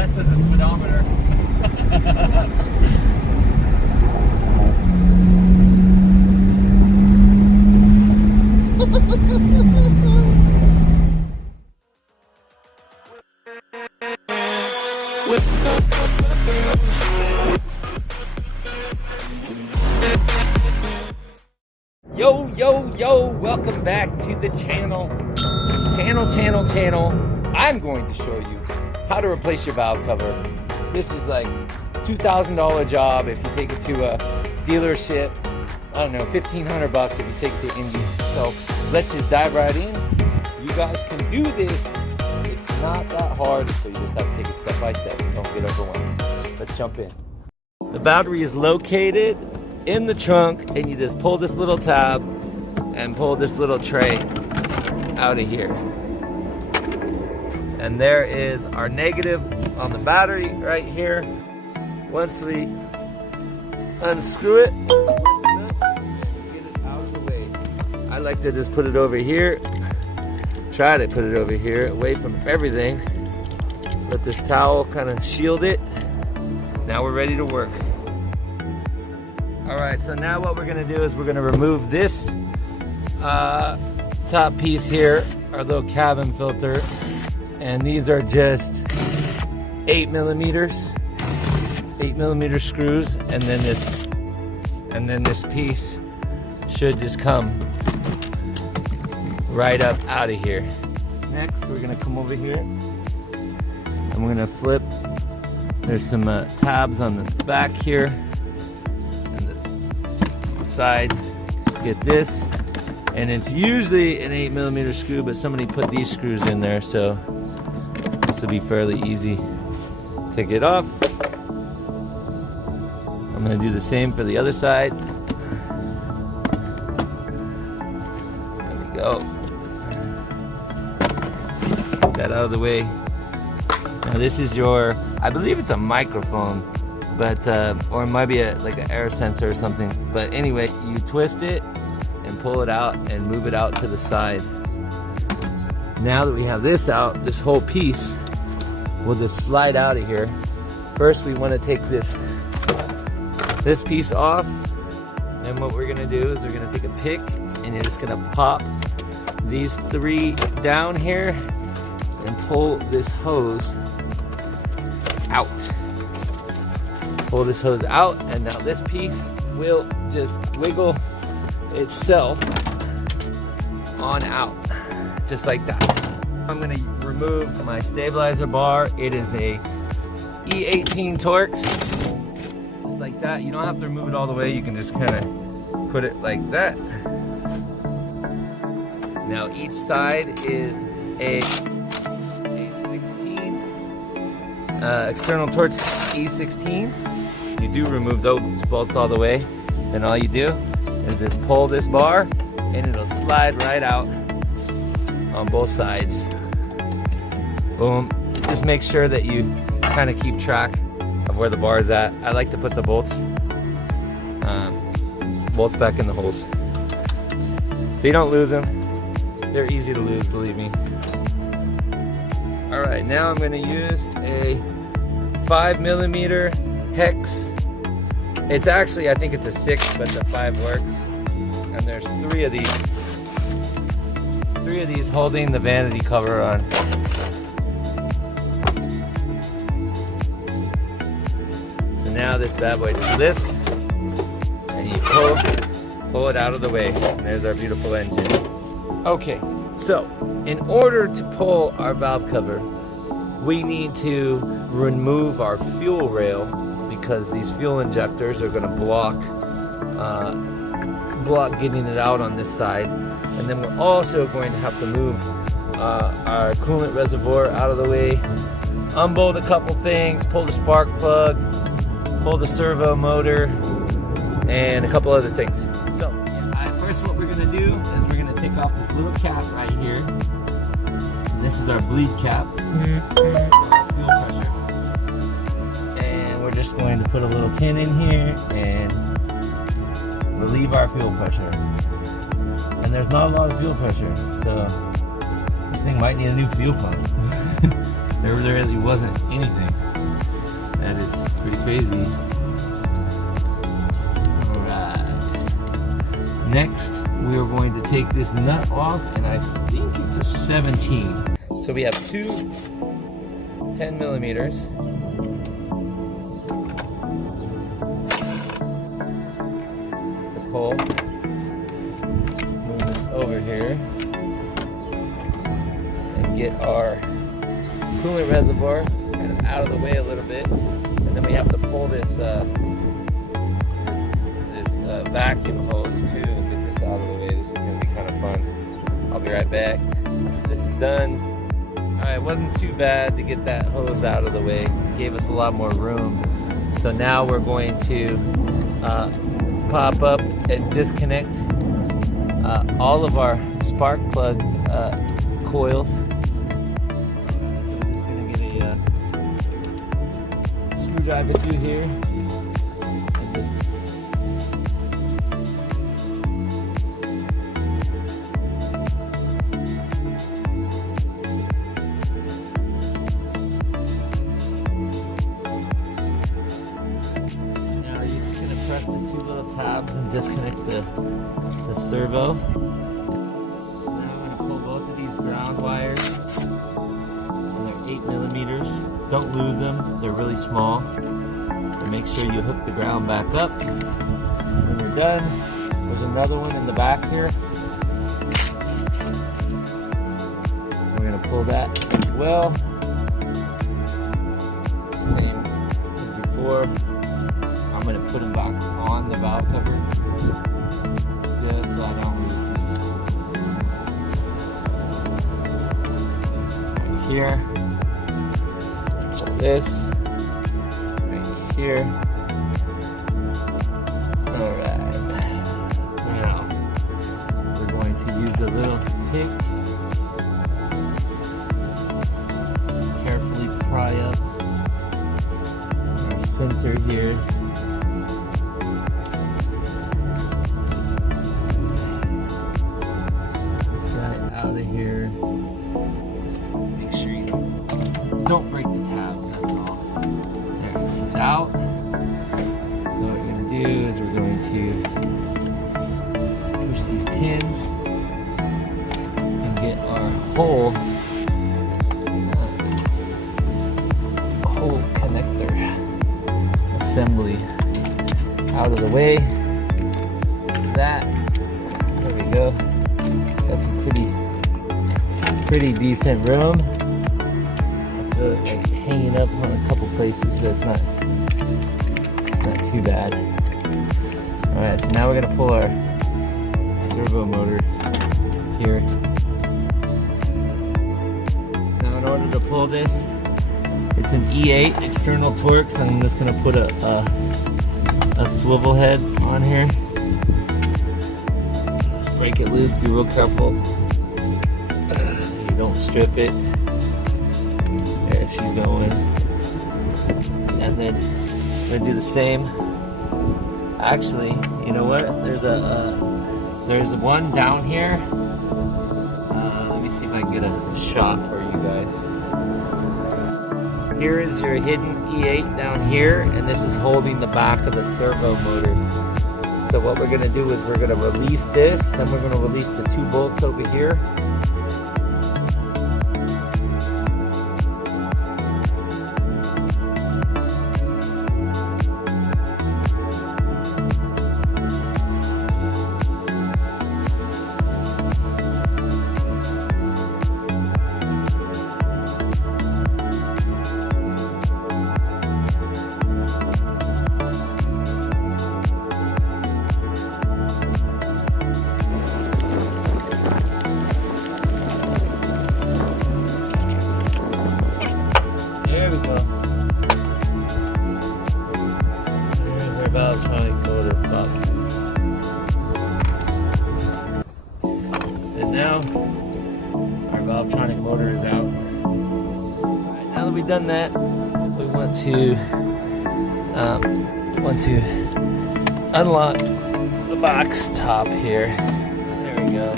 less than the speedometer. Yo, welcome back to the channel. I'm going to show you how to replace your valve cover. This is like $2,000 job if you take it to a dealership. I don't know, $1,500 if you take it to Indy. So let's just dive right in. You guys can do this. It's not that hard, so you just have to take it step by step. Don't get overwhelmed. Let's jump in. The battery is located in the trunk, and you just pull this little tab and pull this little tray out of here. And there is our negative on the battery right here. Once we unscrew it, get it out of the way. I like to just put it over here. Try to put it over here, away from everything. Let this towel kind of shield it. Now we're ready to work. All right, so now what we're gonna do is we're gonna remove this top piece here, our little cabin filter. And these are just 8mm screws, and then this piece should just come right up out of here. Next, we're gonna come over here and we're gonna flip. There's some tabs on the back here and the side. Get this, and it's usually an 8mm screw, but somebody put these screws in there, so this will be fairly easy. Take it off. I'm going to do the same for the other side. There we go. Get that out of the way. Now this is your, I believe it's a microphone, but or it might be like an air sensor or something. But anyway, you twist it and pull it out and move it out to the side. Now that we have this out, this whole piece will just slide out of here. First, we want to take this piece off, and what we're gonna do is we're gonna take a pick and you're just gonna pop these three down here and pull this hose out. Pull this hose out, and now this piece will just wiggle itself on out, just like that. I'm going to remove my stabilizer bar. It is a E18 Torx, just like that. You don't have to remove it all the way. You can just kind of put it like that. Now each side is a 16 external Torx E16. You do remove those bolts all the way. Then all you do is just pull this bar, and it'll slide right out on both sides. Boom. Just make sure that you kind of keep track of where the bar is at. I like to put the bolts back in the holes so you don't lose them. They're easy to lose, believe me. All right, now I'm going to use a 5mm hex. It's actually, I think it's a 6, but the 5 works. And there's three of these holding the vanity cover on. So now this bad boy just lifts, and you pull it out of the way. And there's our beautiful engine. Okay, so in order to pull our valve cover, we need to remove our fuel rail, because these fuel injectors are going to block getting it out on this side. And then we're also going to have to move our coolant reservoir out of the way, unbolt a couple things, pull the spark plug, pull the servo motor, and a couple other things. So first what we're going to do is we're going to take off this little cap right here. And this is our bleed cap, fuel pressure. And we're just going to put a little pin in here and relieve our fuel pressure. And there's not a lot of fuel pressure, so this thing might need a new fuel pump. There really wasn't anything. That is pretty crazy. Alright. Next, we are going to take this nut off, and I think it's a 17. So we have two 10 millimeters. To pull. Move this over here. And get our coolant reservoir kind of out of the way a little bit. And then we have to pull this vacuum hose too and get this out of the way. This is going to be kind of fun. I'll be right back after this is done. Alright, it wasn't too bad to get that hose out of the way. It gave us a lot more room. So now we're going to pop up and disconnect all of our spark plug coils. So we're just going to get a screwdriver through here. Press the two little tabs and disconnect the servo. So now I'm going to pull both of these ground wires, and they're 8 millimeters. Don't lose them, they're really small. And make sure you hook the ground back up. When you're done, there's another one in the back here. We're going to pull that as well. Same as before. I'm going to put them back on the valve cover just so I don't lose them. Right here. This. Right here. Alright. Now, we're going to use a little pick. Carefully pry up our sensor here. Don't break the tabs, that's all. There, it's out. So what we're going to do is we're going to push these pins and get our whole connector assembly out of the way. That, there we go. Got some pretty decent room. Like hanging up on a couple places, but it's not too bad. Alright, so now we're gonna pull our servo motor here. Now in order to pull this, it's an E8 external torque, so I'm just gonna put a swivel head on here. Just break it loose, be real careful. You don't strip it. She's going, and then I'm gonna do the same. Actually, you know what? There's there's one down here. Let me see if I can get a shot for you guys. Here is your hidden E8 down here, and this is holding the back of the servo motor. So what we're gonna do is we're gonna release this, then we're gonna release the two bolts over here. There we go. There's our valvetronic motor up. And now our valvetronic motor is out. Alright, now that we've done that, we want to unlock the box top here. There we go.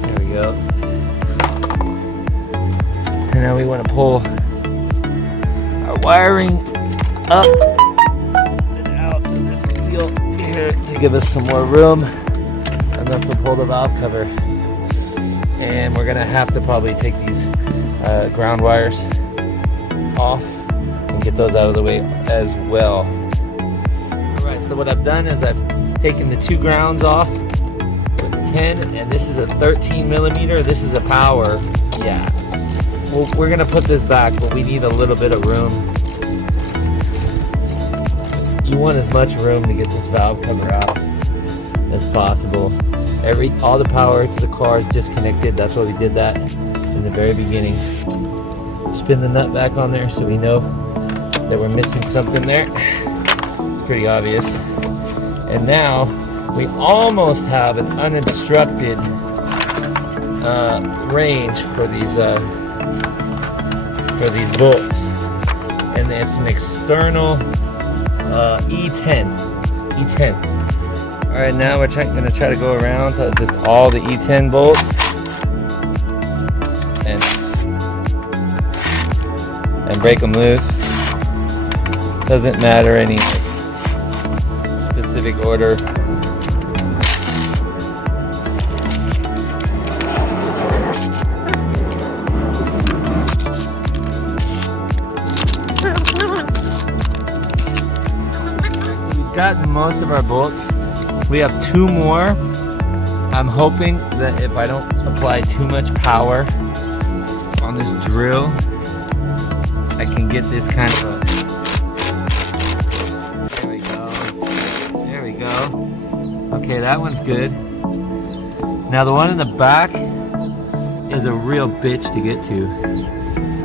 There we go. now we want to pull our wiring up and out of this deal here to give us some more room, enough to pull the valve cover. And we're gonna have to probably take these ground wires off and get those out of the way as well. All right, so what I've done is I've taken the 2 grounds off with the 10, and this is a 13 millimeter. This is a power. Yeah, well, we're gonna put this back, but we need a little bit of room. You want as much room to get this valve cover out as possible. All the power to the car is disconnected. That's why we did that in the very beginning. Spin the nut back on there so we know that we're missing something there. It's pretty obvious. And now we almost have an unobstructed range for these bolts, and it's an external E10. All right, now we're gonna try to go around to just all the E10 bolts and break them loose. Doesn't matter any specific order. We've gotten most of our bolts. We have 2 more. I'm hoping that if I don't apply too much power on this drill, I can get this kind of a... There we go. There we go. Okay, that one's good. Now the one in the back is a real bitch to get to.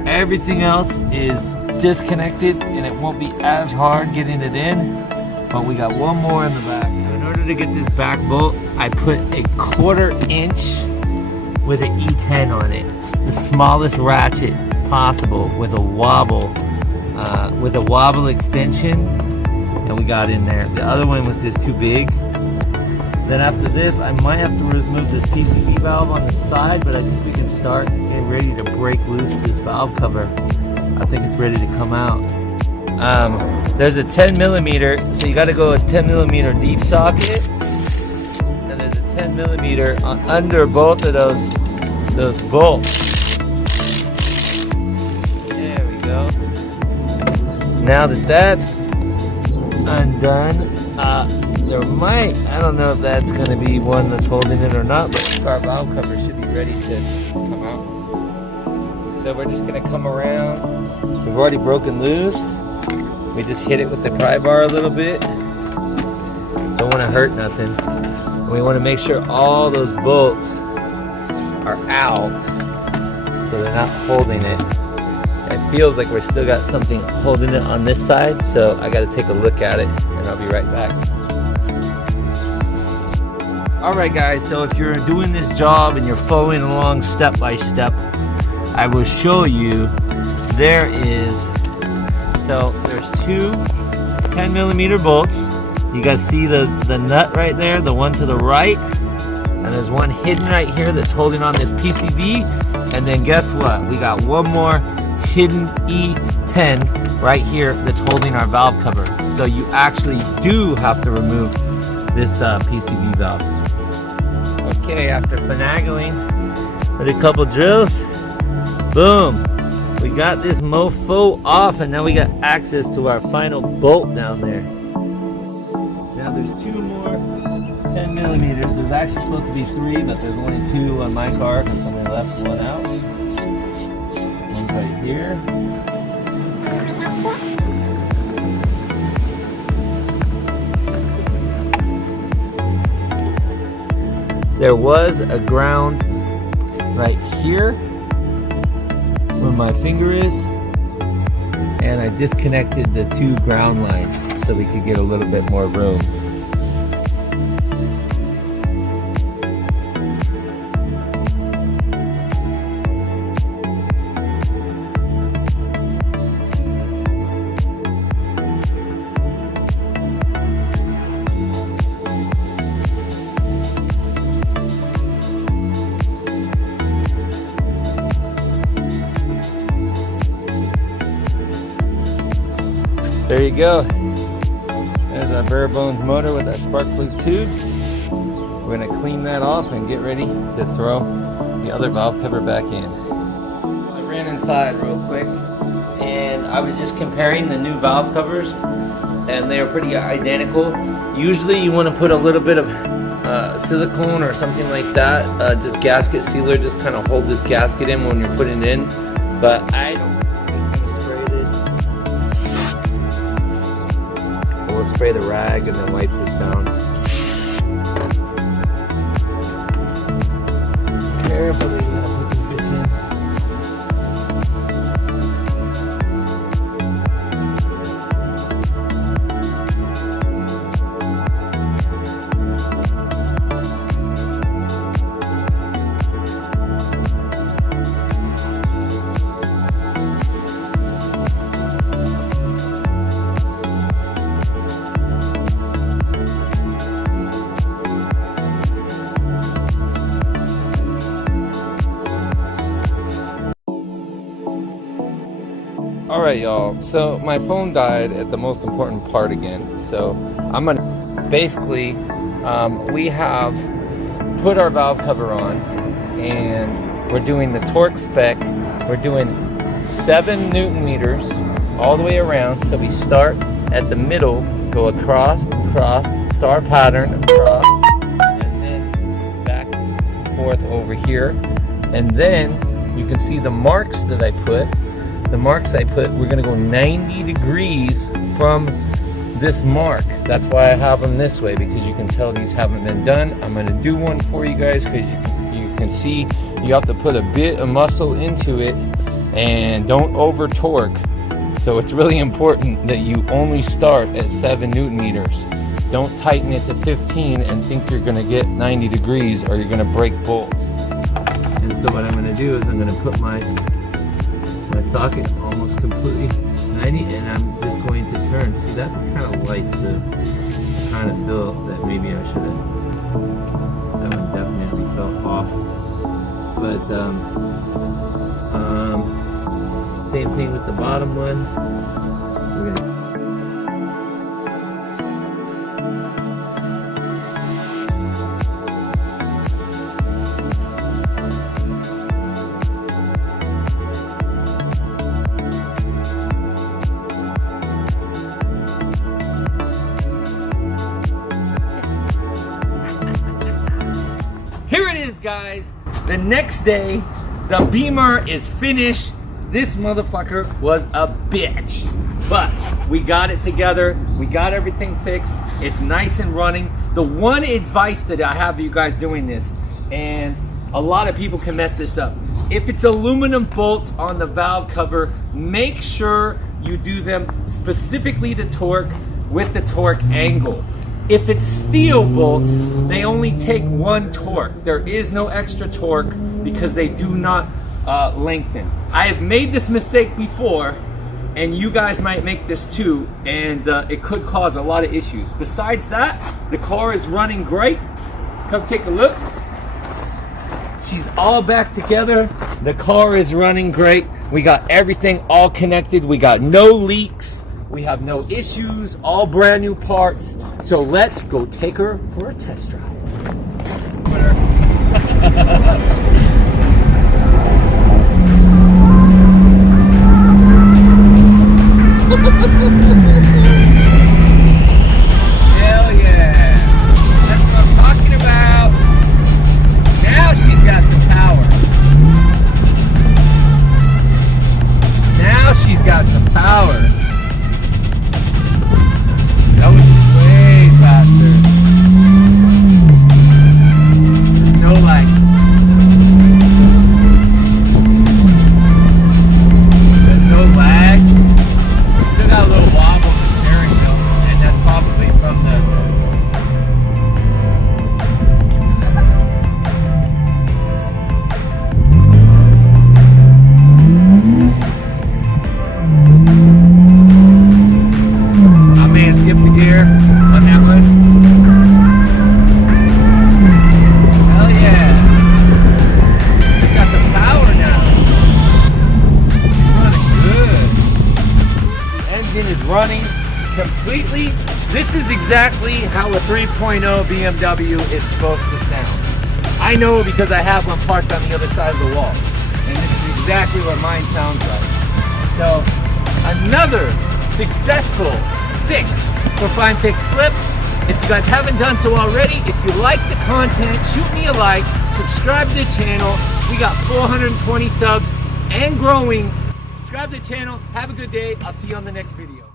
Everything else is disconnected and it won't be as hard getting it in, but we got one more in the back. In order to get this back bolt, I put a 1/4 inch with an E10 on it, the smallest ratchet possible, with a wobble extension, and we got in there. The other one was just too big. Then after this, I might have to remove this PCV valve on the side, but I think we can start getting ready to break loose this valve cover. I think it's ready to come out. There's a 10 millimeter, so you got to go a 10 millimeter deep socket, and there's a 10 millimeter under both of those bolts. There we go. Now that that's undone, there might, I don't know if that's going to be one that's holding it or not, but our valve cover should be ready to come out. So we're just going to come around. We've already broken loose. We just hit it with the pry bar a little bit. Don't want to hurt nothing. We want to make sure all those bolts are out so they're not holding it. It feels like we're still got something holding it on this side, so I got to take a look at it and I'll be right back. Alright guys, so if you're doing this job and you're following along step by step, I will show you. There's 2 10 millimeter bolts. You guys see the nut right there, the one to the right, and there's one hidden right here that's holding on this PCV. And then guess what? We got one more hidden E10 right here that's holding our valve cover. So you actually do have to remove this PCV valve. Okay, after finagling with a couple drills, boom, we got this mofo off, and now we got access to our final bolt down there. Now there's 2 more 10 millimeters. There's actually supposed to be 3, but there's only 2 on my car because somebody left one out. One's right here. There was a ground right here where my finger is, and I disconnected the 2 ground lines so we could get a little bit more room. There you go. There's our bare bones motor with our spark plug tubes. We're gonna clean that off and get ready to throw the other valve cover back in. I ran inside real quick and I was just comparing the new valve covers, and they are pretty identical. Usually you want to put a little bit of silicone or something like that, just gasket sealer, just kind of hold this gasket in when you're putting it in. But I don't. I'm just gonna spray this. We'll spray the rag and then wipe this down. Carefully, put this bitch in. Alright y'all, so my phone died at the most important part again, so I'm gonna basically, we have put our valve cover on and we're doing the torque spec. We're doing 7 Newton meters all the way around, so we start at the middle, go across, star pattern, across, and then back and forth over here, and then you can see the marks that I put. The marks I put, we're gonna go 90 degrees from this mark. That's why I have them this way, because you can tell these haven't been done. I'm gonna do one for you guys, because you can see you have to put a bit of muscle into it and don't over torque. So it's really important that you only start at 7 Newton meters. Don't tighten it to 15 and think you're gonna get 90 degrees or you're gonna break bolts. And so what I'm gonna do is I'm gonna put my socket almost completely 90, and I'm just going to turn. See, that's kind of light, so I kind of feel that maybe I should have. That one definitely fell off. But same thing with the bottom one. We're gonna Here it is, guys. The next day, the bimmer is finished. This motherfucker was a bitch, but we got it together. We got everything fixed. It's nice and running. The one advice that I have for you guys doing this, and a lot of people can mess this up. If it's aluminum bolts on the valve cover, make sure you do them specifically to torque with the torque angle. If it's steel bolts, they only take 1 torque. There is no extra torque because they do not lengthen. I have made this mistake before, and you guys might make this too, and it could cause a lot of issues. Besides that, the car is running great. Come take a look. She's all back together. The car is running great. We got everything all connected. We got no leaks. We have no issues, all brand new parts. So let's go take her for a test drive. Hell yeah. That's what I'm talking about. Now she's got some power. Now she's got some power. That was way faster. There's no like. There's no lag. Still got a little wobble in the steering wheel, and that's probably from the. Skip the gear on that one. Hell yeah. Still got some power now. It's running good. The engine is running. completely. This is exactly how a 3.0 BMW is supposed to sound. I know because I have one parked on the other side of the wall. And this is exactly what mine sounds like. So, another successful fix for findfixxflip. If you guys haven't done so already, if you like the content, shoot me a like, subscribe to the channel. We got 420 subs and growing. Subscribe to the channel. Have a good day. I'll see you on the next video.